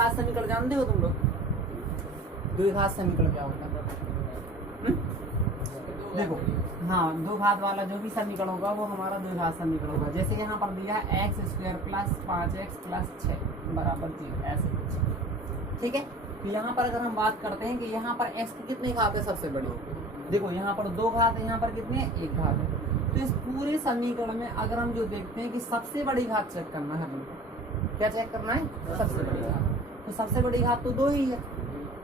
द्विघात समीकरण जानते हो तुम लोग? द्विघात समीकरण क्या होता है? देखो हाँ, दो घात वाला जो भी समीकरण होगा वो हमारा द्विघात समीकरण होगा। जैसे यहाँ पर दिया है x² + 5x + 6 = 0, ऐसे कुछ। ठीक है, तो यहाँ पर अगर हम बात करते हैं कि यहाँ पर x की कितनी घात है सबसे बड़ी, देखो यहाँ पर 2 घात है, यहाँ पर कितनी है 1 घात है। तो इस पूरे समीकरण में अगर हम जो देखते हैं कि सबसे बड़ी घात चेक करना है हमको, क्या चेक करना है? सबसे बड़ी घात। तो सबसे बड़ी घात तो 2 ही है,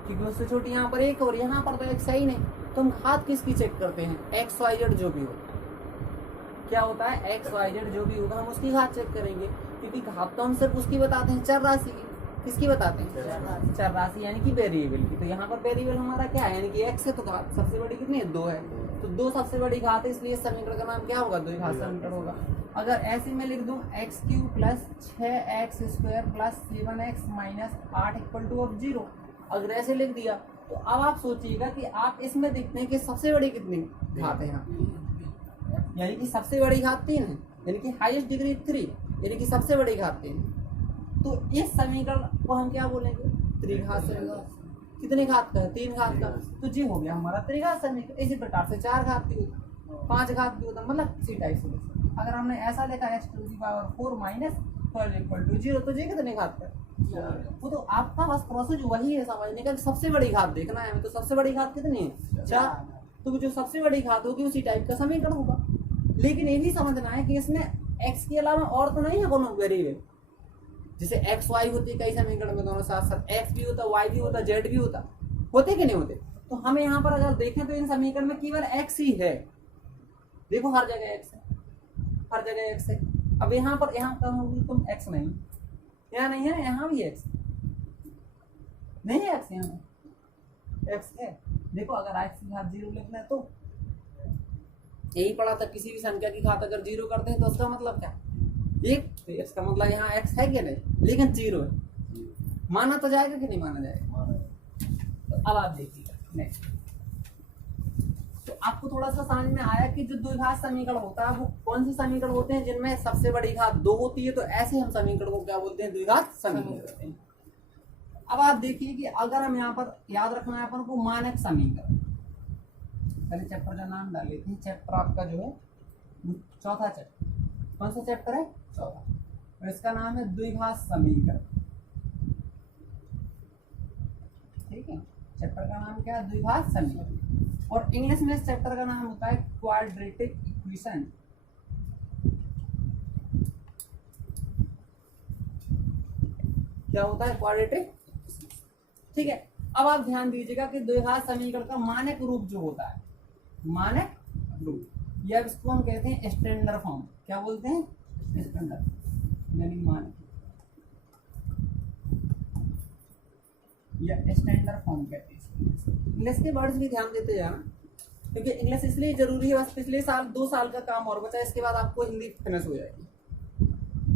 क्योंकि उससे छोटी यहाँ पर 1 और यहाँ पर तो x है ही नहीं। तो हम घात किसकी चेक करते हैं? x y z जो भी होता है, क्या होता है? x y z जो भी होगा हम उसकी घात चेक करेंगे, क्योंकि घात तो हम सिर्फ उसकी बताते हैं, चर राशि की। किसकी बताते हैं? चर राशि यानी कि वेरिएबल की। तो यहाँ पर वेरिएबल हमारा क्या है? यानी कि x है, तो घात सबसे बड़ी कितनी है? 2 है। तो 2 सबसे बड़ी घात है, इसलिए समीकरण का नाम क्या होगा? द्विघात समीकरण होगा। अगर ऐसे में लिख दूं x³ + 6x² + 7x - 8 = 0, अगर ऐसे लिख दिया तो अब आप सोचिएगा कि आप इसमें देखते हैं कि सबसे बड़ी कितनी घात है यहाँ, यानी कि सबसे बड़ी घात 3 है, यानी कि हाईएस्ट डिग्री 3, यानी कि सबसे बड़ी घात 3। तो इस समीकरण को हम क्या बोलेंगे? त्रिघात समीकरण। कितने घात का है? 3 घात का। तो जी हो गया हमारा त्रिघात समीकरण। इसी प्रकार से 4 घात भी होता, 5 घात भी होता, मतलब इसी टाइप से। अगर हमने ऐसा लिखा x⁴ - 12 = 0, तो जी कितने घात का? वो तो आपका बस प्रोसेस वही है समझने का, सबसे बड़ी घात देखना है हमें। तो सबसे बड़ी घात कितनी है? 4। तो जो सबसे बड़ी घात होगी उसी टाइप का समीकरण होगा। लेकिन ये भी समझना है कि इसमें x के अलावा और तो नहीं है कोनो वेरिएबल। जैसे x y होती है कई समीकरण में, दोनों साथ साथ x भी होता, y भी होता, z भी होता, होते कि नहीं होते? तो हमें यहाँ पर अगर देखें तो इन समीकरण में केवल x ही है। देखो हर जगह x है, हर जगह x है। अब यहाँ पर यहाँ कहूँगी तुम x नहीं, यहाँ नहीं है, यहाँ भी x नहीं है, x यहाँ x है। देखो अगर x की घात 0 लिखना है तो यही पढ़ा था, किसी भी संख्या की घात अगर 0 करते हैं तो उसका मतलब क्या? 1। तो इसका मतलब यहाँ x है कि नहीं? लेकिन 0 है। माना तो जाएगा कि नहीं माना जाएगा? तो अब आप देखिएगा नेक्स्ट। तो आपको थोड़ा सा समझ में आया कि जो द्विघात समीकरण होता है वो कौन से समीकरण होते हैं जिनमें सबसे बड़ी घात 2 होती है। तो ऐसे हम समीकरण को क्या बोलते हैं? द्विघात समीकरण। अब आप देखिए कि अगर हम यहाँ पर याद रखना है अपन को मानक समीकरण, पहले चैप्टर का नाम डाल लेते हैं। चैप्टर आपका जो है चौथा चैप्टर, कौन सा चैप्टर है? चौथा। और इसका नाम है द्विघात समीकरण। ठीक है, चैप्टर का नाम क्या है? द्विघात समीकरण। और इंग्लिश में इस चैप्टर का नाम होता है क्वाड्रेटिक इक्वेशन। क्या होता है? क्वाड्रेटिक। ठीक है, अब आप ध्यान दीजिएगा कि द्विघात समीकरण का मानक रूप जो होता है, मानक रूप, या इसको हम कहते हैं स्टैंडर्ड फॉर्म। क्या बोलते हैं? स्टैंडर्ड यानी मानक, या स्टैंडर्ड फॉर्म कहते हैं। इंग्लिश के वर्ड्स भी ध्यान देते जाना, क्योंकि इंग्लिश इसलिए जरूरी है। बस पिछले साल 2 साल का काम और बचा, इसके बाद आपको हिंदी फिनिश हो जाएगी।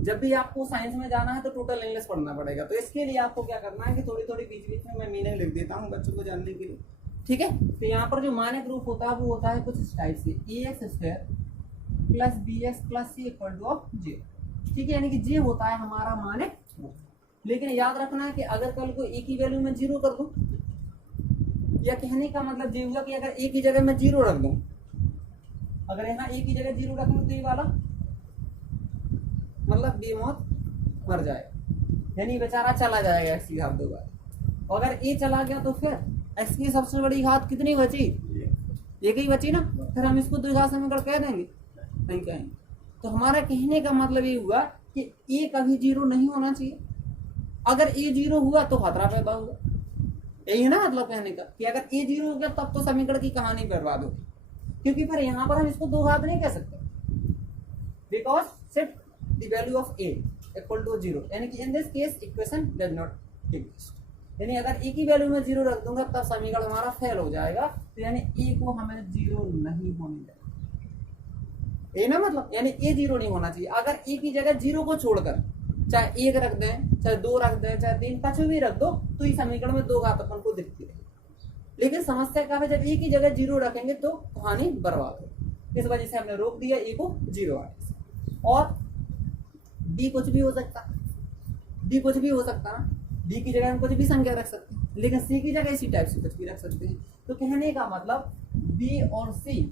जब भी आपको साइंस में जाना है तो टोटल इंग्लिश पढ़ना पड़ेगा। तो इसके लिए आपको क्या करना है कि थोड़ी थोड़ी बीच बीच में मैं मीनिंग लिख देता हूँ बच्चों को जानने के लिए। ठीक है, तो यहाँ पर जो मानक रूप होता है वो होता है कुछ इस टाइप से, ax² + bx + c = 0। ठीक है, यानी कि j होता है हमारा मानक रूप। लेकिन याद रखना है कि अगर कल को a की वैल्यू में 0 कर दूं, या कहने का मतलब ये हुआ कि अगर a की जगह मैं 0 रख दूं, अगर यहाँ a की जगह 0 रख दूं तो ये वाला मतलब बेमौत मर जाएगा, यानी बेचारा चला जाएगा x की घात 2 बार। और अगर a चला गया तो फिर x की सबसे बड़ी घात कितनी बची? 1 ही बची ना। फिर हम इसको द्विघात समीकरण कह देंगे? नहीं कहेंगे। तो हमारा कहने का मतलब ये हुआ कि a कभी 0 नहीं होना चाहिए। अगर a 0 हुआ तो खतरा पैदा हुआ। यही है ना मतलब कहने का, कि अगर a 0 हो गया तब तो समीकरण की कहानी बर्बाद होगी। क्योंकि फिर यहाँ पर हम इसको 2 घात नहीं कह सकते, because shift the value of a = 0, यानी कि in this case equation does not exist. यानी अगर a की वैल्यू में 0 रख दूंगा तब समीकरण हमारा फेल हो जाएगा। तो यानी a को हमें 0 नहीं होने देना, ये ना मतलब, यानी a 0 नहीं होना चाहिए। अगर a की जगह 0 को छोड़कर चाहे 1 रख दें, चाहे 2 रख दें, चाहे 3, कुछ भी रख दो, तो इस समीकरण में 2 घात अपन को दिखती है। लेकिन समस्या क्या है, जब a की जगह 0 रखेंगे तो कहानी बर्बाद हो। इस वजह से हमने रोक दिया a को 0 आने से। और d कुछ भी हो सकता, d कुछ भी हो सकता ना, डी की जगह हम कुछ भी संख्या रख सकते हैं, लेकिन सी की जगह इसी टाइप से कुछ भी रख सकते हैं। तो कहने का मतलब बी और सी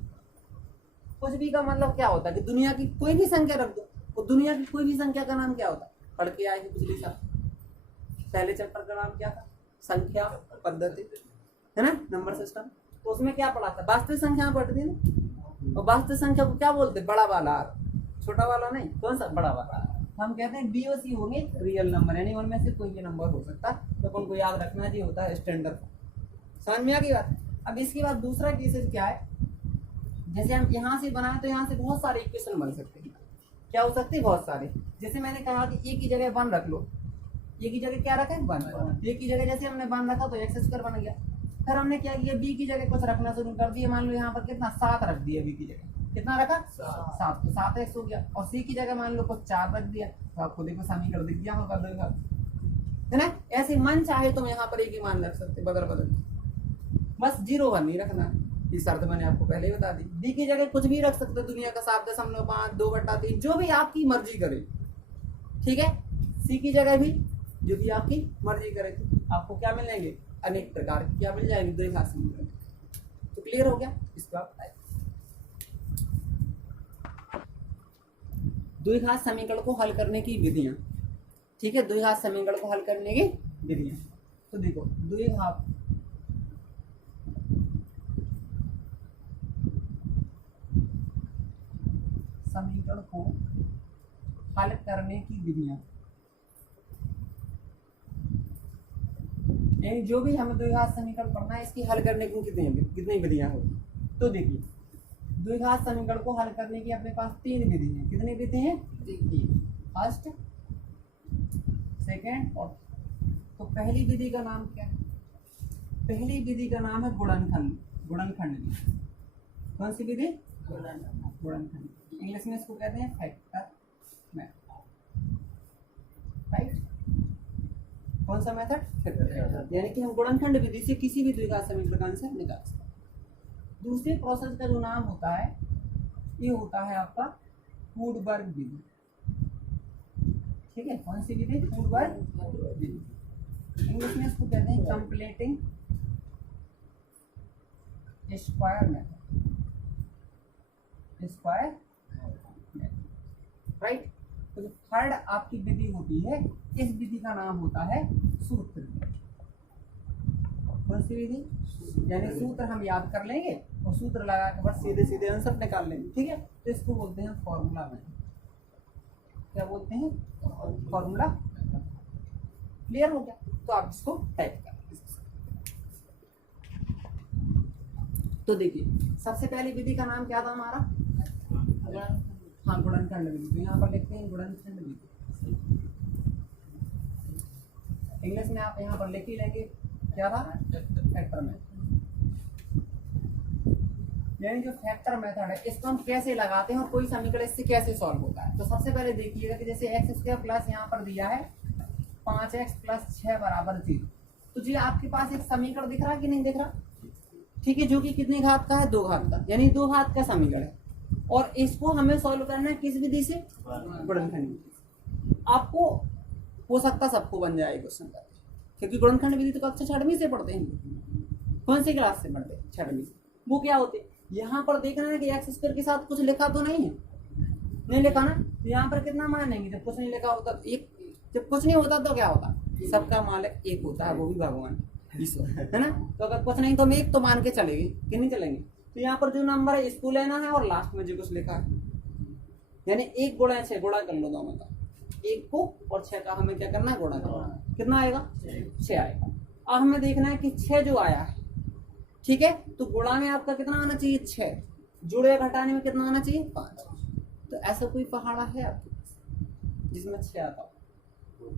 कुछ भी का मतलब क्या होता है कि दुनिया की कोई भी संख्या रख दो, और दुनिया की कोई भी संख्या का नाम क्या होता है, पढ़ के आए थे पिछले साल, पहले चैप्टर का नाम क्या था, संख्या पद्धति, है ना, नंबर सिस्टम। तो उसमें क्या पढ़ा था, वास्तविक संख्या पढ़ती थी, और वास्तविक संख्या को क्या बोलते, बड़ा वाला आर, छोटा वाला नहीं, कौन सा, बड़ा वाला। हम कहते हैं बी और सी होंगे रियल नंबर, यानी उनमें से कोई भी नंबर हो सकता, तो उनको याद रखना जी होता है स्टैंडर्ड। समझ में आ गई बात। अब इसके बाद दूसरा केसेस क्या है, जैसे हम यहाँ से बनाए तो यहाँ से बहुत सारे इक्वेशन बन सकते हैं, क्या हो सकते हैं, बहुत सारे। जैसे मैंने कहा कि ए की जगह 1 रख लो, ए की जगह क्या रखें 1, ए की जगह जैसे हमने 1 रखा तो एक्स स्क्वायर बन गया। फिर हमने क्या किया, बी की जगह कुछ रखना शुरू कर दिया, मान लो यहाँ पर कितना 7 रख दिया, बी की जगह कितना रखा 7, तो 7 एक्स हो गया। और सी की जगह मान लो कुछ 4 रख दिया, तो आपको देखो समीकरण दिख गया होगा, है ना। ऐसे मन चाहे तुम यहाँ पर एक ही मान रख सकते, बदल बदल, बस 0 1 नहीं रखना, इस शर्त मैंने आपको पहले ही बता दी। डी की जगह कुछ भी रख सकते, दुनिया का 7.5, 2/3, जो भी आपकी मर्जी करे, ठीक है। सी की जगह भी जो भी आपकी मर्जी करे, तो आपको क्या मिलेंगे, अनेक प्रकार की क्या मिल जाएंगे, द्विघात समीकरण। तो क्लियर हो गया। इसको आप द्विघात समीकरण को हल करने की विधियां, ठीक है, द्विघात समीकरण को हल करने की विधियां। तो देखो द्विघात समीकरण को हल करने की विधियां, यानी जो भी हमें द्विघात समीकरण पढ़ना है, इसकी हल करने की कितनी विधियां होगी। तो देखिए द्विघात समीकरण को हल करने की अपने पास 3 विधि हैं। कितनी विधि हैं, 3, फर्स्ट, सेकेंड और। तो पहली विधि का नाम क्या है, पहली विधि का नाम है गुणनखंड, गुणनखंड विधि। कौन सी विधि, गुणनखंड, इंग्लिश में इसको कहते हैं फैक्टर मेथड, राइट। कौन सा मेथड, फैक्टर, यानी कि हम गुणनखंड विधि से किसी भी द्विघात समीकरण का आंसर निकाल सकते हैं। दूसरे प्रोसेस का जो नाम होता है, ये होता है आपका वुडवर्ग विधि, ठीक है। कौन सी विधि, वुडवर्ग विधि, इंग्लिश में इसको कहते हैं completing square method, square method, right. तो जो थर्ड आपकी विधि होती है, इस विधि का नाम होता है सूत्र विधि। कौन सी विधि, यानी सूत्र हम याद कर लेंगे और सूत्र लगा के बस सीधे सीधे आंसर निकाल लेंगे, ठीक है। तो इसको बोलते हैं फॉर्मूला मेथड, क्या बोलते हैं, फॉर्मूला। क्लियर हो गया। तो आप इसको टाइप कर, तो देखिए सबसे पहली विधि का नाम क्या था हमारा, हाँ गुणनखंड विधि। तो यहाँ पर लिखते हैं गुणनखंड विधि, इंग्लिश में आप यहाँ पर लिख ही लेंगे, क्या था, फैक्टर मेथड। यानी जो फैक्टर मेथड है, इसको हम कैसे लगाते हैं और कोई समीकरण इससे कैसे सॉल्व होता है। तो सबसे पहले देखिएगा कि जैसे एक्स स्क्वायर प्लस यहाँ पर दिया है 5x + 6 = 0, तो जी आपके पास एक समीकरण दिख रहा है कि नहीं दिख रहा, ठीक है, जो कि कितनी घात का है, 2 घात का, यानी 2 घात का समीकरण है। और इसको हमें सॉल्व करना है किस विधि से, गुणनखंड विधि। आपको हो सकता सबको बन जाए क्वेश्चन का, क्योंकि गुणनखंड विधि तो कक्षा 6वीं से पढ़ते हैं। कौन सी क्लास से पढ़ते हैं, 6वीं से। वो क्या होते, यहाँ पर देखना है कि एक्स स्क्वायर के साथ कुछ लिखा तो नहीं है, नहीं लिखा ना, तो यहाँ पर कितना मानेंगे, जब कुछ नहीं लिखा होता एक, जब कुछ नहीं होता तो क्या होता, सबका मालिक एक होता है, वो भी भगवान ईश्वर, है ना। तो अगर कुछ नहीं तो हम एक तो मान के चलेंगे कि नहीं चलेंगे। तो यहाँ पर जो नंबर है इसको लेना है और लास्ट में जो कुछ लिखा है, यानी 1 गुणा 6 गुणा कर लो दोनों का, 1 को और 6 का हमें क्या करना है, गुणा करना। कितना आएगा, 6 आएगा। अब हमें देखना है कि 6 जो आया है, ठीक है, तो गुणा में आपका कितना आना चाहिए, 6, जुड़े घटाने में कितना आना चाहिए, 5। तो ऐसा कोई पहाड़ा है आपके पास जिसमें 6 आता हो,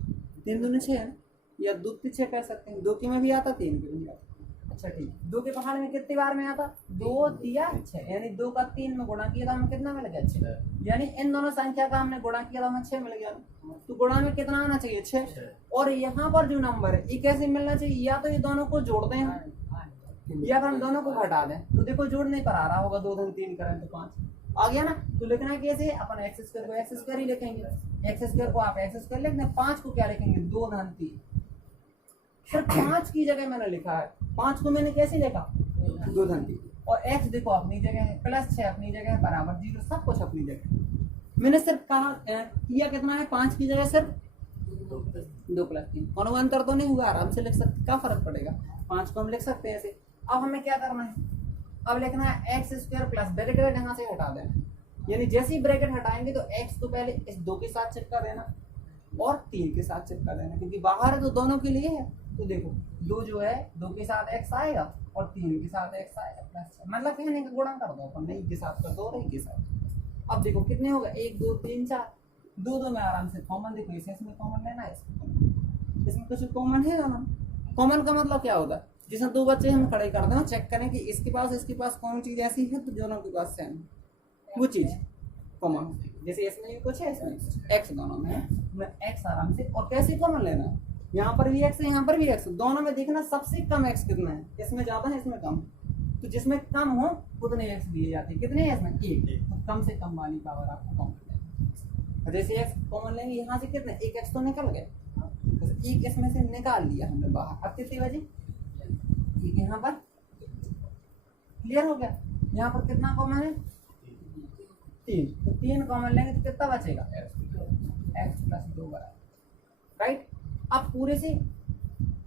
3 दूनी 6 है, या 2 के 6 कह सकते हैं, 2 के में भी आता, 3 के में भी आता। अच्छा ठीक, 2 के पहाड़ में कितनी बार में आता, 2 3 6, यानी 2 का 3 में गुणा किया था हमें कितना मिल गया, 6। यानी इन दोनों संख्या का हमने गुणा किया था, हमें 6 मिल गया। तो गुणा में कितना आना चाहिए, 6। और यहाँ पर जो नंबर है ये कैसे मिलना चाहिए, या तो ये दोनों को जोड़ते हैं या फिर हम दोनों को घटा दें। तो देखो जोड़ने पर आ रहा होगा, 2 3 3 करें तो 5 आ गया ना। तो लिखना है कैसे, अपन एक्स स्क्वायर को एक्स स्क्वायर ही लिखेंगे, एक्स स्क्वायर को आप एक्स स्क्वायर लिख दें, 5 को क्या लिखेंगे, 2 3, सिर्फ 5 की जगह मैंने लिखा है, 5 को मैंने कैसे लिखा, 2 धन की, और x देखो अपनी जगह है, +6 अपनी जगह है, बराबर 0, सब कुछ अपनी जगह। मैंने सिर्फ कहा किया कितना है, 5 की जगह सिर्फ 2 + 3, और अंतर तो नहीं हुआ, आराम से लिख सकते, क्या फर्क पड़ेगा, 5 को हम लिख सकते हैं ऐसे। अब हमें क्या करना है, अब लिखना है x² प्लस ब्रैकेट यहाँ से हटा देना, यानी जैसे ही ब्रैकेट हटाएंगे तो x तो पहले इस 2 के साथ चिपका देना और 3 के साथ चिपका देना, क्योंकि बाहर है तो दोनों के लिए है। तो देखो 2 जो है 2 के साथ x आएगा और 3 के साथ x आएगा, प्लस मतलब कहने का गुणा कर दो अपन, नहीं के साथ कर दो और 1 के साथ। अब देखो कितने होगा, 1 2 3 4, 2 में आराम से कॉमन, देखो इसे इसमें कॉमन लेना है, इसमें कुछ कॉमन है ना। कॉमन का मतलब क्या होता है, जैसे 2 बच्चे हम खड़े कर दें, चेक करें कि इसके पास कौन चीज ऐसी है तो दोनों के पास सेम वो चीज कॉमन, जैसे इसमें भी कुछ है, इसमें x दोनों में है, x आराम से, और कैसे कॉमन लेना है, यहाँ पर भी x है यहाँ पर भी x, दोनों में देखना सबसे कम x कितना है, इसमें ज्यादा है इसमें कम, तो जिसमें कम हो उतने x दिए जाते हैं, कितने हैं इसमें 1, तो कम से कम वाली पावर आपको कॉमन लेना। जैसे x कॉमन लेंगे यहाँ से कितने, 1x तो निकल गए, तो 1 इसमें से निकाल लिया हमने बाहर, अब कितनी बची, 1 यहाँ पर, क्लियर हो गया। यहाँ पर कितना कॉमन है, 3, तो 3 कॉमन लेंगे तो कितना बचेगा, x + 2 बराबर, राइट। अब पूरे से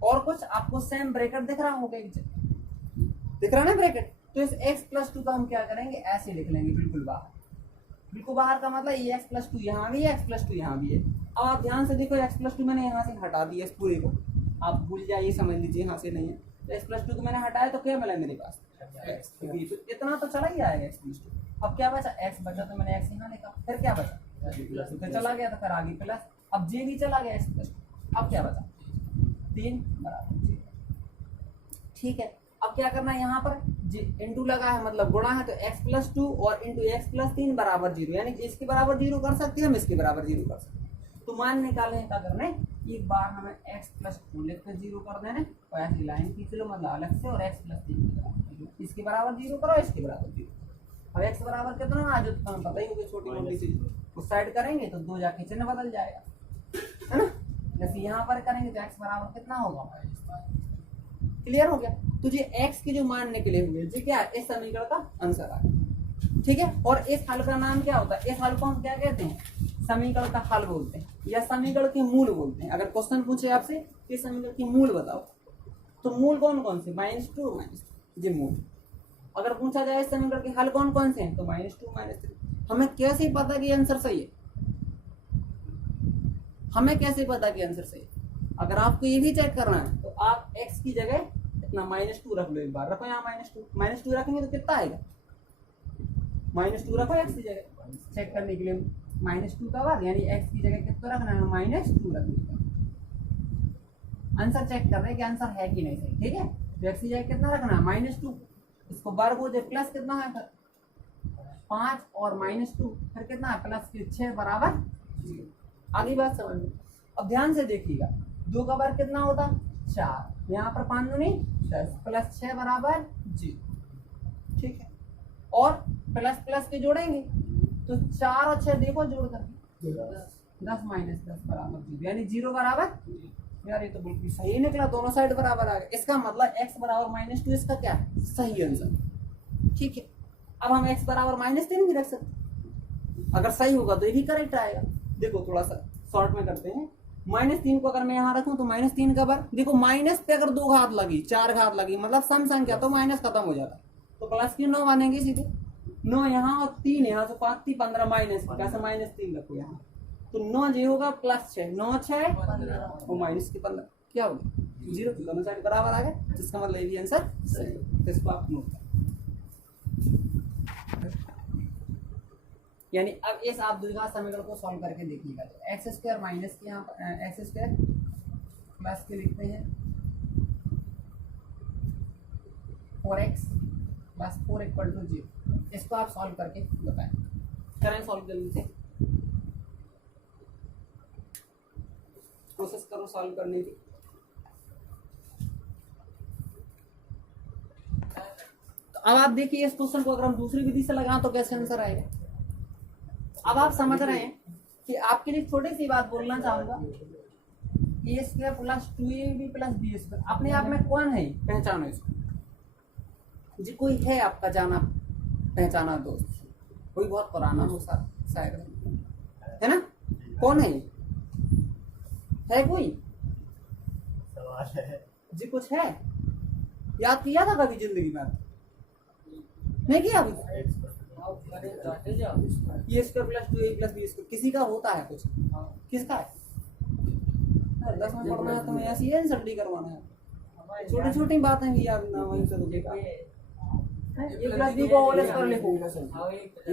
और कुछ आपको सेम ब्रैकेट दिख रहा होगा, दिख रहा ना ब्रैकेट, तो इस x + 2 का हम क्या करेंगे, ऐसे लिख लेंगे बिल्कुल बाहर, बिल्कुल बाहर का मतलब ये x + 2 यहाँ भी है, x + 2 यहाँ भी है। अब आप ध्यान से देखो, x + 2 मैंने यहाँ से हटा दिया, इस पूरे को आप भूल जाइए, समझ लीजिए यहाँ से नहीं है, तो x + 2 को मैंने हटाया तो क्या मिला मेरे पास, x, इतना तो चला ही आएगा x + 2। अब क्या बचा, x बचा तो मैंने x यहाँ लिखा, फिर क्या बचा, तो चला गया तो फिर आगे प्लस, अब j भी चला गया x + 2, अब क्या बचा, 3 बराबर 0, ठीक है। अब क्या करना है, यहाँ पर इंटू लगा है मतलब गुणा है, तो x + 2 और इंटू x + 3 बराबर 0, यानी इसके बराबर 0 कर सकते हैं हम, इसके बराबर 0 कर सकते हैं। तो मान निकालने का करना है, एक बार हमें x + 2 लिख कर 0 कर देना, और ऐसी लाइन खींच लो मतलब अलग से, और x + 3 के बराबर 0, इसके बराबर 0 करो, इसके बराबर 0। अब x बराबर कितना आ जो तो पता ही होगा, छोटी मोटी चीज उस साइड करेंगे तो 2 जाके चिन्ह बदल जाएगा, है ना। जैसे यहाँ पर करेंगे तो x बराबर कितना होगा, क्लियर हो गया। तो ये x के जो मान निकले हुए ये क्या है, इस समीकरण का आंसर आ गया, ठीक है। और इस हल का नाम क्या होता है, इस हल को हम क्या कहते हैं, समीकरण का हल बोलते हैं, या समीकरण के मूल बोलते हैं। अगर क्वेश्चन पूछे आपसे इस समीकरण के मूल बताओ, तो मूल कौन कौन से, -2 -3, ये मूल। अगर पूछा जाए इस समीकरण के हल कौन कौन से हैं, तो -2 -3। हमें कैसे पता कि आंसर सही है, हमें कैसे पता कि आंसर सही है, अगर आपको ये भी चेक करना है तो आप x की जगह इतना -2 रख लो, एक बार रखो यहाँ -2 रखेंगे तो कितना आएगा, -2 रखो x की जगह, चेक करने के लिए -2 का बाद, यानी x की जगह कितना रखना है, -2 रखना, आंसर चेक कर रहे हैं कि आंसर है कि नहीं सही, ठीक है। तो x की जगह कितना रखना है, -2, इसको वर्ग हो जाए, प्लस कितना है फिर 5 और -2 फिर कितना है +6 बराबर 0। आगे बात समझ लो। अब ध्यान से देखिएगा, 2 का वर्ग कितना होता, 4, यहाँ पर 5 दूनी 10, +6 बराबर 0, ठीक है। और प्लस प्लस के जोड़ेंगे तो 4 और 6 देखो जोड़ करके 10 - 10 बराबर 0, यानी 0 बराबर, यार ये तो बिल्कुल सही निकला, दोनों साइड बराबर आ गए। इसका मतलब x बराबर -2 इसका क्या है, सही आंसर, ठीक है। अब हम x बराबर -3 भी रख सकते, अगर सही होगा तो ये भी करेक्ट आएगा। देखो थोड़ा सा शॉर्ट में करते हैं, -3 को अगर मैं यहाँ रखूं तो -3 का वर्ग, देखो माइनस पे अगर 2 घात लगी 4 घात लगी मतलब सम संख्या तो माइनस खत्म हो जाता, तो प्लस की 9 बनेंगे सीधे, 9 यहाँ और 3 यहाँ, तो 5 3 15 माइनस, कैसे -3 रखो यहाँ, तो 9 जी होगा +6, 9 6 और -15 क्या होगा 0, दोनों साइड बराबर आ गए, जिसका मतलब ये भी आंसर सही है। इसको आप नोट करें, यानी अब इस आप द्विघात समीकरण को सॉल्व करके देखिएगा, तो x² माइनस के यहाँ x² प्लस के लिखते हैं 4x + 4 = 0, इसको आप सॉल्व करके बताएं, करें सॉल्व जल्दी से, कोशिश करो सॉल्व करने की। तो अब आप देखिए इस क्वेश्चन को अगर हम दूसरी विधि से लगाएं तो कैसे आंसर आएगा। अब आप समझ रहे हैं कि आपके लिए छोटी सी बात बोलना चाहूंगा, A square plus 2ab plus B square अपने आप में कौन है, पहचानो इसको जी। कोई है आपका जाना पहचाना दोस्त, कोई बहुत पुराना हो शायद, है ना? कौन है कोई जी? कुछ है याद किया था कभी जिंदगी में? नहीं किया अभी? ये square plus 2a plus B square किसी का होता है कुछ? किसका है? 10 में पढ़ना है तुम्हें, ऐसी है स्टडी करवाना है, छोटी छोटी बातें भी याद ना वहीं से रुकेगा। ए प्लस बी का होल स्क्वायर लिखो, ए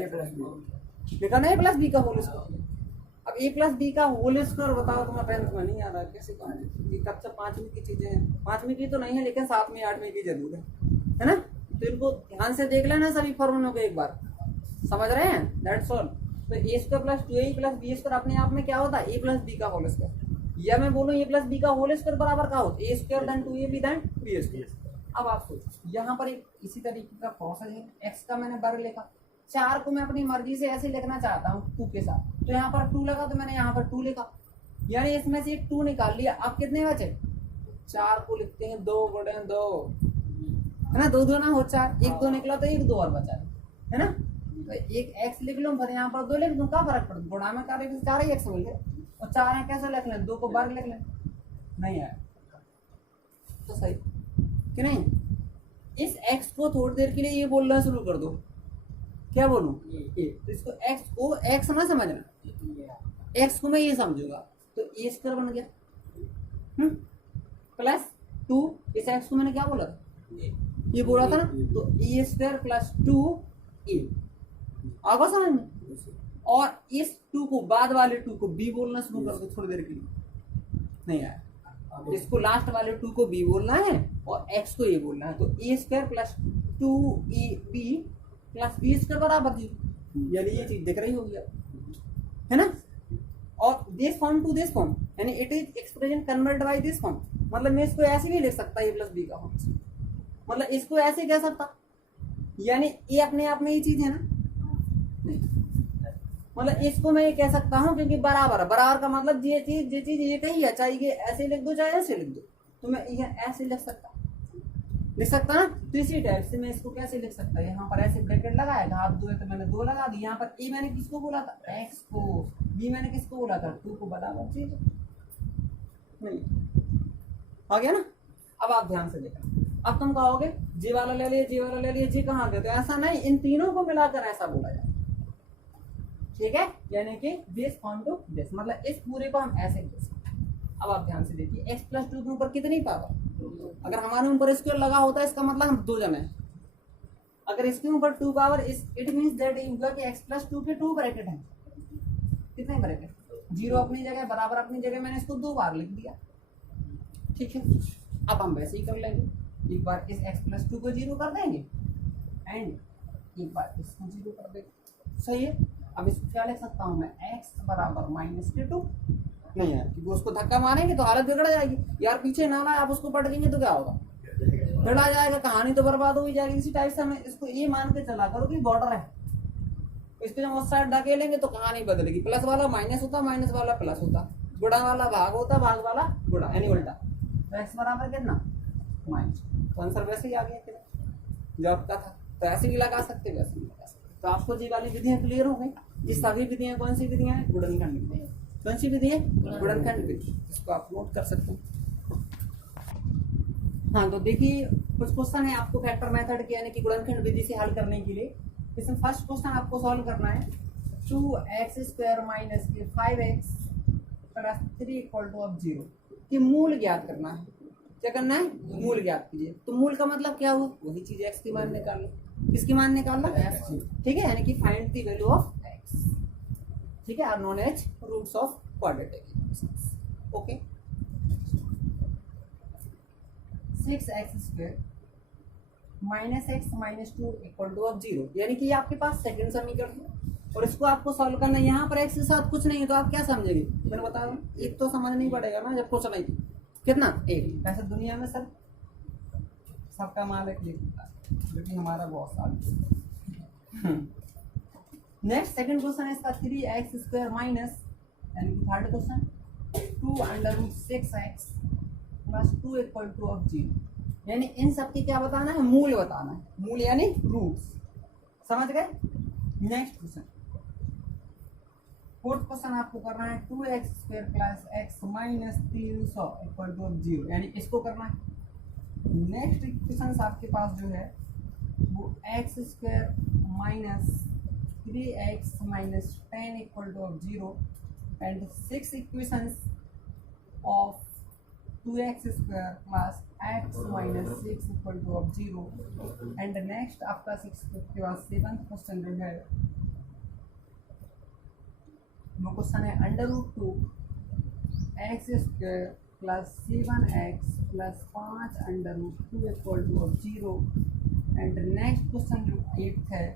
प्लस बी लिखा ना, ए प्लस बी का होल स्क्वायर। अब ए प्लस बी का होल स्क्वायर बताओ, तुम्हें 10th में नहीं आ रहा कैसे? ये कक्षा 5वीं की चीजें हैं, 5वीं की तो नहीं है लेकिन 7वीं 8वीं की जरूर है ना? तो इनको ध्यान से देख लेना सभी फॉर्मूलों को एक बार, समझ रहे हैं? That's all. तो A square plus 2a plus B square अपने आप में क्या होता है? ए प्लस बी का होल स्क्वायर। या मैं बोलूं ए प्लस बी का होल स्क्वायर बराबर क्या होता है? A square then 2ab then B square. अब आप सोचो, यहाँ पर एक इसी तरीके का प्रोसेस है, एक्स का मैंने वर्ग लिखा, 4 को मैं अपनी मर्जी से ऐसे लिखना चाहता हूँ 2 के साथ, तो यहाँ पर 2 लगा तो मैंने यहाँ पर 2 लिखा, यानी इसमें से एक 2 निकाल लिया। अब कितने बचे? 4 को लिखते हैं 2 गुणे 2, है ना? 2 2 ना हो 4, 1 2 निकला तो 1 2 और बचा, है ना? तो एक x लिख लूं, फिर यहाँ पर 2 लिख दूं, क्या फर्क पड़ता? गुणा में कार्य 4 ही x मिल गए, और 4 है कैसे लिख लें? 2 को वर्ग लिख लें, नहीं है तो सही कि नहीं? इस x को थोड़ी देर के लिए ये बोलना शुरू कर दो, क्या बोलूं? ये तो इसको x को x ना समझना, x को मैं ये समझूंगा, तो ए स्क्वायर बन गया प्लस 2, इस x को मैंने क्या बोला था? ये बोला था ना, तो ए स्क्वायर प्लस 2a आगे समझ में। और इस 2 को, बाद वाले 2 को b बोलना शुरू कर दो थोड़ी देर के लिए, नहीं आया? इसको लास्ट वाले 2 को b बोलना है और x को a बोलना है, तो A square plus 2ab plus B square बराबर 0, यानी ये चीज दिख रही होगी, है ना? और this form to this form, यानी it is expression convert by this form, मतलब मैं इसको ऐसे भी लिख सकता ए प्लस बी का फॉर्म, मतलब इसको ऐसे कह सकता, यानी ये अपने आप में ये चीज है ना? नहीं, मतलब इसको मैं ये कह सकता हूँ क्योंकि बराबर, बराबर का मतलब ये चीज ये कही है, चाहे ये ऐसे लिख दो चाहे ऐसे लिख दो, तो मैं ये ऐसे लिख सकता ना? तो इसी टाइप से मैं इसको कैसे लिख सकता? यहाँ पर ऐसे ब्रैकेट लगाया, घात 2 है तो मैंने 2 लगा दी, यहाँ पर ए मैंने किसको बोला था? x को, बी मैंने किसको बोला था? 2 को, बराबर चीज नहीं आ गया ना? अब आप ध्यान से देखना, अब तुम कहोगे जी वाला ले लिए, जी वाला ले लिए, जी कहाँ गए? तो ऐसा नहीं, इन तीनों को मिलाकर ऐसा बोला जाए, ठीक है? यानी कि दिस फॉर्म टू दिस, मतलब इस पूरे को हम ऐसे लिख सकते हैं। अब आप ध्यान से देखिए, x प्लस 2 के ऊपर कितनी पावर? अगर हमारे ऊपर स्क्वायर लगा होता है इसका मतलब हम 2 जने, अगर इसके ऊपर 2 पावर, इट मींस दैट कि x प्लस 2 के 2 ब्रैकेट हैं, कितने ब्रैकेट? 0 अपनी जगह, बराबर अपनी जगह, मैंने इसको 2 बार लिख दिया, ठीक है? अब हम वैसे ही कर लेंगे, एक बार इस x प्लस 2 को 0 कर देंगे एंड एक बार इसको 0 कर देंगे, सही है? अब इसको क्या लिख सकता हूँ मैं? x बराबर -2, नहीं है क्योंकि उसको धक्का मारेंगे तो हालत बिगड़ जाएगी यार, पीछे ना लाए, आप उसको पढ़ देंगे तो क्या होगा? बिगड़ा जाएगा, कहानी तो बर्बाद हो ही जाएगी। इसी टाइप से हमें इसको ये मान के चला करो कि बॉर्डर है, इसको जब उस साइड ढकेलेंगे तो कहानी बदलेगी, प्लस वाला माइनस होता, माइनस वाला प्लस होता, गुणा वाला भाग होता, भाग वाला गुणा, यानी उल्टा। तो x बराबर कितना? माइनस, तो आंसर वैसे ही आ गया जो आपका था। तो ऐसे भी लगा सकते, वैसे भी लगा सकते। तो आपको ये वाली विधियां क्लियर हो गई? ये सभी विधियां कौन सी विधियां हैं? गुणनखंड विधि। कौन सी विधि है? गुणनखंड विधि। इसको आप नोट कर सकते हैं। हाँ, तो देखिए कुछ क्वेश्चन है आपको फैक्टर मेथड के यानी कि गुणनखंड विधि से हल करने के लिए। इसमें फर्स्ट क्वेश्चन आपको सॉल्व करना है 2x² minus 5x plus 3 equal to अब 0 कि मूल ज्ञात करना है। क्या करना है? मूल ज्ञात कीजिए। तो मूल का मतलब क्या हुआ? वही चीज x की मान निकाल लो। किसकी मान निकालना? x की, ठीक है, यानी कि find the value of x, ठीक है, are known as roots of quadratic equations. Okay, 6x² minus x minus 2 equal to अब 0, यानी कि ये आपके पास सेकंड समीकरण है और इसको आपको सॉल्व करना है। यहाँ पर x के साथ कुछ नहीं है तो आप क्या समझेंगे? मैंने बताया एक तो समझ नहीं पड़ेगा ना जब कुछ नहीं। कितना? एक। वैसे दुनिया में सब सबका मालिक एक होता है जो कि हमारा बहुत साल। नेक्स्ट सेकंड क्वेश्चन है इसका 3x² माइनस, यानी कि third question 2√6x plus 2 equal two of 0। यानी इन सब की क्या बताना है, मूल बताना है, मूल यानी रूट्स। समझ गए। नेक्स्ट क्वेश्चन, फोर्थ क्वेश्चन आपको करना है 2x² plus x minus 300 equal to 0, यानी इसको करना है। नेक्स्ट इक्वेशन आपके पास जो है वो x² minus 3x minus 10 equal to 0 and 6 equations of 2x² plus x minus 6 equal to 0 and next आपका 6 के बाद 7th क्वेश्चन जो है वो क्वेश्चन है √2 x² plus 7x plus 5 √2 equal to 0 and next question जो 8th है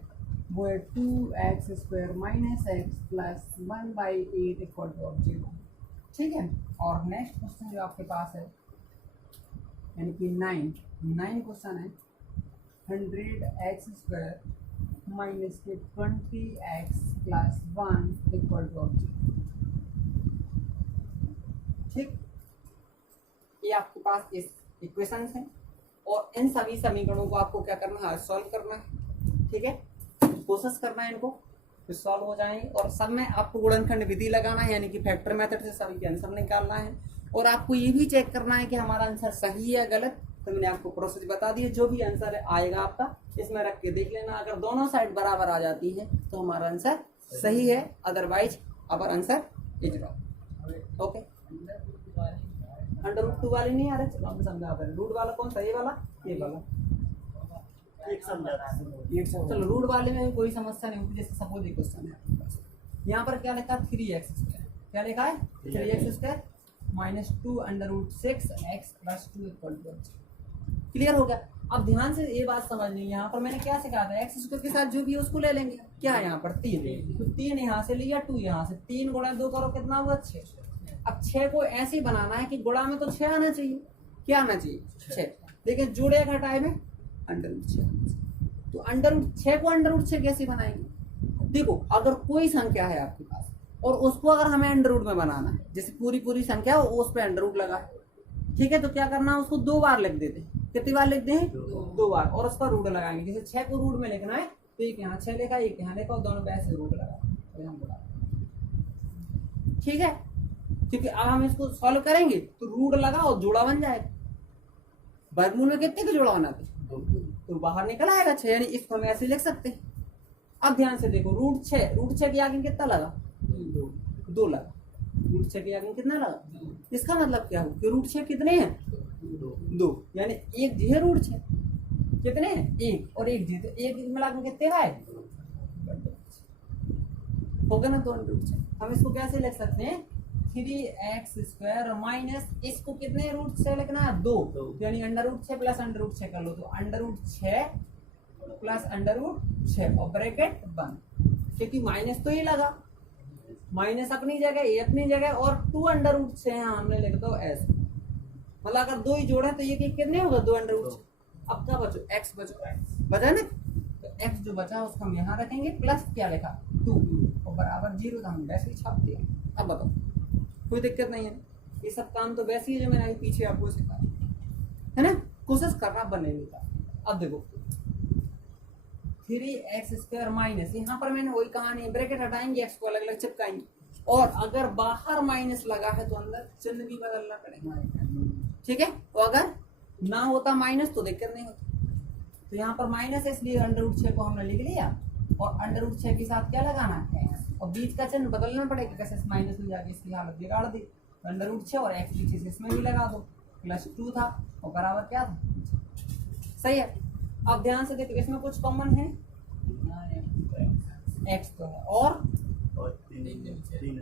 वो है 2x² minus x plus 1/8 equal to 0। ठीक है। और नेक्स्ट क्वेश्चन जो आपके पास है यानी कि 9 क्वेश्चन है 100x² माइनस के 20x प्लस 1 इक्वल टू 0। ठीक, ये आपके पास इस इक्वेशंस हैं और इन सभी समीकरणों को आपको क्या करना है, सॉल्व करना है। ठीक है, कोशिश करना है इनको तो सॉल्व हो जाएंगे और सब में आपको गुणनखंड विधि लगाना है यानी कि फैक्टर मेथड से सभी के आंसर निकालना है और आपको ये भी चेक करना है कि हमारा आंसर सही है गलत। तो मैंने आपको प्रोसेस बता दी है, जो भी आंसर आएगा आपका इसमें रख के देख लेना, अगर दोनों साइड बराबर आ जाती है तो हमारा आंसर सही है, otherwise our answer is wrong. Okay, √2 वाली नहीं आ रहा, चलो हम समझा रहे हैं। रूट वाला कौन सा, ये वाला, ये वाला एक समझा। चलो रूट वाले में कोई समस्या नहीं होती। जैसे सपोज एक क्वेश्चन है यहाँ पर क्या लिखा है 3x², क्या लिखा है 3x² minus 2 √6x plus 2 equal to 0। Clear हो गया। अब ध्यान से ये बात समझनी, यहाँ पर मैंने क्या सिखाया था, x² के साथ जो भी है उसको ले लेंगे। क्या है यहाँ पर 3, तो 3 यहाँ से लिया, 2 यहाँ से, 3 गुणा 2 करो कितना हुआ 6। अब 6 को ऐसे ही बनाना है कि गुणा में तो 6 आना चाहिए, क्या आना चाहिए 6, लेकिन जोड़े घटाए में √6। तो √6 को √6 कैसे बनाएंगे। देखो अगर कोई संख्या है आपके पास और उसको अगर हमें अंडर में बनाना है, जैसे पूरी संख्या उस पर अंडर लगा है, ठीक है, तो क्या करना है उसको 2 बार लिख देते हैं। कितनी बार लिखते हैं 2 बार, और उसका रूट लगाएंगे। जैसे 6 को रूट में लिखना है तो एक यहाँ 6 लिखा, एक यहाँ लिखा, और दोनों पे ऐसे रूट लगा। ठीक है, क्योंकि अब हम इसको सॉल्व करेंगे तो रूट लगा और जोड़ा बन जाएगा। वर्गमूल में कितने का जोड़ा होना था, तो बाहर निकल आएगा 6, यानी इसको हम ऐसे लिख सकते हैं। अब ध्यान से देखो √6 के आगे कितना लगा 2 लगा। √6 के आगे कितना लगा, इसका मतलब क्या हो कि √6 कितने हैं 2, यानी एक जी है √6 कितने हैं 1 और 1 जी, तो 1 मिला के कितने का है हो गया ना 2 √6। हम इसको कैसे लिख सकते हैं 3x² माइनस इसको कितने √6 लिखना है 2, यानी √6 प्लस √6 कर लो, तो √6 प्लस √6 और ब्रैकेट बंद, क्योंकि माइनस तो ये लगा, माइनस अपनी जगह, ये अपनी जगह, और 2 √6 यहाँ हमने लिख दो ऐसे। मतलब अगर 2 ही जोड़े तो ये कितने होगा 2 √6। अब क्या बचो x बचा ना, तो x जो बचा उसको हम यहाँ रखेंगे, प्लस क्या लिखा 2 और बराबर 0, तो हम वैसे ही छाप दिए। अब बताओ कोई दिक्कत नहीं है, ये सब काम तो वैसे ही जो मैंने अभी पीछे आपको सिखाया है ना, कोशिश करना बनेगी का। अब देखो 3x² माइनस, यहाँ पर मैंने वही कहानी, ब्रैकेट हटाएंगे, x को अलग अलग चिपकाएंगे, और अगर बाहर माइनस लगा है तो अंदर चिन्ह भी बदलना पड़ेगा। ठीक है, तो अगर ना होता माइनस तो दिक्कत नहीं होती, तो यहाँ पर माइनस है इसलिए √6 को हमने लिख लिया, और √6 के साथ क्या लगाना है और बीच का चिन्ह बदलना पड़ेगा, कैसे माइनस में जाके इसकी हालत बिगाड़ दी। √6 और x पीछे से इसमें भी लगा दो, +2 था और बराबर क्या था, सही है। अब ध्यान से देखो इसमें कुछ कॉमन है, x तो है और 3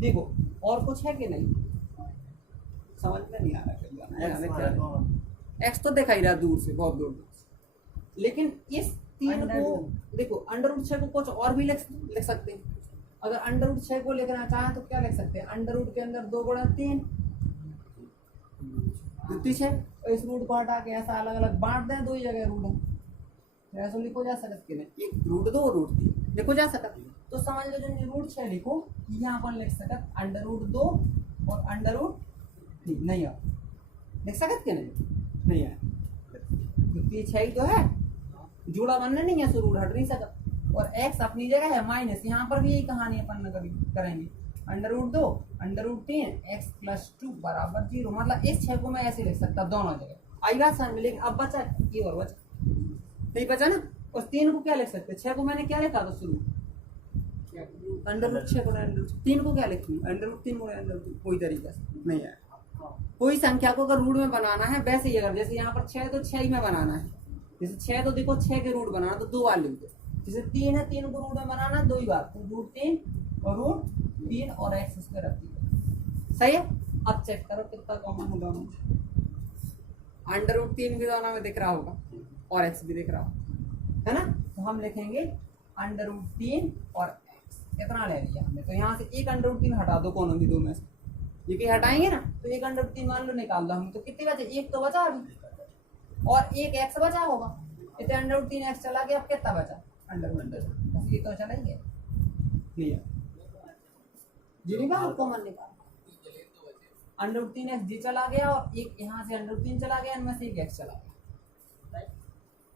देखो और कुछ है कि नहीं, समझ में नहीं आ रहा, x तो दिखाई रहा दूर से, बहुत दूर, लेकिन इस 3 को देखो √6 को कुछ और भी लिख सकते हैं। अगर √6 को लिखना चाहे तो क्या लिख सकते हैं, अंडर रूट के अंदर 2 गुणा 3 6, और इस रूट को हटा के ऐसा अलग अलग बांट दें, 2 ही जगह रूट है, ऐसा लिखो जा सकते हैं, एक √2 √3 लिखो जा सकता। तो समझ लो जो √6 लिखो यहाँ पर लिख सकत √2 और अंडर रूट 3 नहीं आ देख सकत के नहीं है क्योंकि 6 ही तो है, जुड़ा बनना नहीं है, सो रूट हट नहीं सकता। और x अपनी जगह है माइनस, यहाँ पर भी यही कहानी अपन करेंगे, under root 2 under root 3 x plus 2 बराबर 0। मतलब इस 6 को मैं ऐसे लिख सकता दोनों जगह, आई बात समझ में। लेकिन अब बचा ये और बचा नहीं बचा ना। और 3 को क्या लिख सकते, 6 को मैंने क्या लिखा था शुरू, अंडर रूट 6 गुणा अंडर रूट 3 को क्या लिखी, अंडर रूट 3 गुणा अंडर रूट। कोई तरीका से नहीं है, कोई संख्या को अगर रूट में बनाना है वैसे ही, अगर जैसे यहाँ पर 6 तो 6 ही में बनाना है, जैसे 6 तो देखो 6 के रूट बनाना तो 2 बार लिख दो, जैसे 3 है 3 को रूट में बनाना 2 ही बार, तो रूट 3 और रूट 3 और एक्स स्क्वायर रख दिया। सही है। अब चेक करो कितना कॉमन है दोनों, अंडर रूट 3 भी दोनों में दिख रहा होगा और एक्स भी दिख रहा होगा, है ना। तो हम लिखेंगे अंडर रूट 3 और एक्स, कितना ले लिया हमने। तो यहाँ से एक अंडर रूट 3 हटा दो कोनो भी दो में से, ये कि हटाएंगे ना, तो एक अंडर रूट 3 मान लो निकाल दो हम, तो कितने बचे, एक तो बचा अभी और एक एक्स बचा होगा, इतने अंडर रूट 3 एक्स चला गया, अब कितना बचा अंडर रूट, बस ये तो चला ही गया। क्लियर, जी नहीं बात कॉमन निकाल, अंडर रूट 3 एक्स जी चला गया और एक यहाँ से अंडर रूट 3 चला गया, इनमें से एक एक्स चला गया,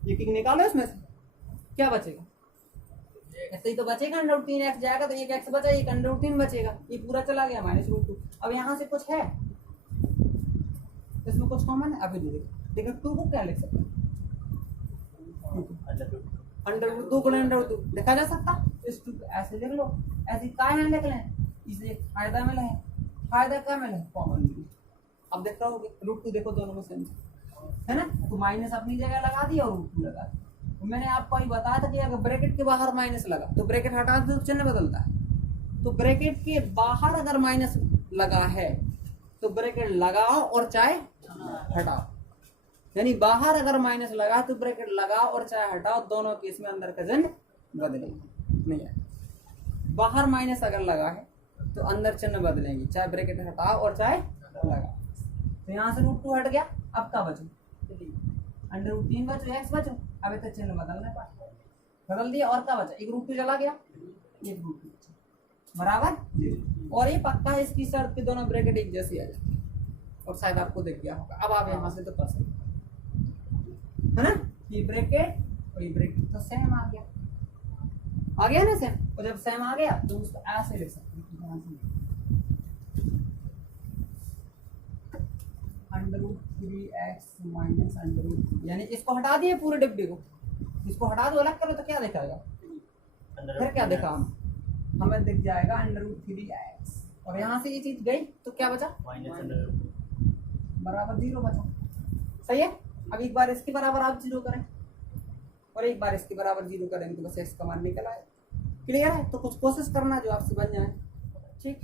एक निकालो इसमें से क्या बचेगा, ऐसे ही तो बचेगा, अंडर रूट 3 एक्स जाएगा तो एक एक्स बचा, एक अंडर रूट 3 बचेगा, ये पूरा चला गया माइनस रूट 2। अब यहाँ से कुछ है इसमें कुछ कॉमन है, अभी देखो 2 को क्या लिख सकते हैं, अंडर रूट 2 गुणा अंडर रूट 2 लिखा जा सकता, इस 2 ऐसे लिख लो, ऐसे काय है लिख लें, इसे फायदा मिला है, फायदा क्या मिला है कॉमन। अब देख रहा होगे रूट 2 देखो दोनों में सेम है ना, तो माइनस अपनी जगह लगा दिया और रूट 2 लगा दिया। तो मैंने आपको ही बताया था कि अगर ब्रैकेट के बाहर माइनस लगा तो ब्रैकेट हटा दो तो चिन्ह बदलता है, तो ब्रैकेट के बाहर अगर माइनस लगा है तो ब्रैकेट लगाओ और चाहे हटाओ, यानी बाहर अगर माइनस लगा तो ब्रैकेट लगाओ और चाहे हटाओ, दोनों केस में अंदर का चिन्ह बदलेगा नहीं है। बाहर माइनस अगर लगा है तो अंदर चिन्ह बदलेंगे, चाहे ब्रैकेट हटाओ और चाहे लगाओ। तो यहाँ से रूट 2 हट गया, अब क्या बचो, अंडर रूट 3 बचो, एक्स बचो, अब तो चिन्ह बदलने पर बदल दिया, और क्या बचा, एक रूट 2 चला गया, एक रूट 2 बराबर। और ये पक्का है इसकी शर्त कि दोनों ब्रैकेट एक जैसी आ जाती है, और शायद आपको दिख गया होगा। अब आप यहाँ से तो कर सकते है ना, ये ब्रैकेट और ये ब्रैकेट तो सेम आ गया ना सेम, और जब सेम आ गया तो उसको ऐसे लिख सकते हैं, under root 3x minus under root, यानी इसको हटा दिए पूरे डिब्बे को, इसको हटा दो अलग करो तो क्या दिखाएगा, फिर क्या दिखा हमें दिख जाएगा अंडर रूट 3x, और यहाँ से ये चीज गई तो क्या बचा बराबर 0 बचा। सही है। अब एक बार इसके बराबर आप 0 करें और एक बार इसके बराबर 0 करेंगे तो बस x का मान निकल आए। क्लियर है। तो कुछ कोशिश करना जो आपसे बन जाए, ठीक।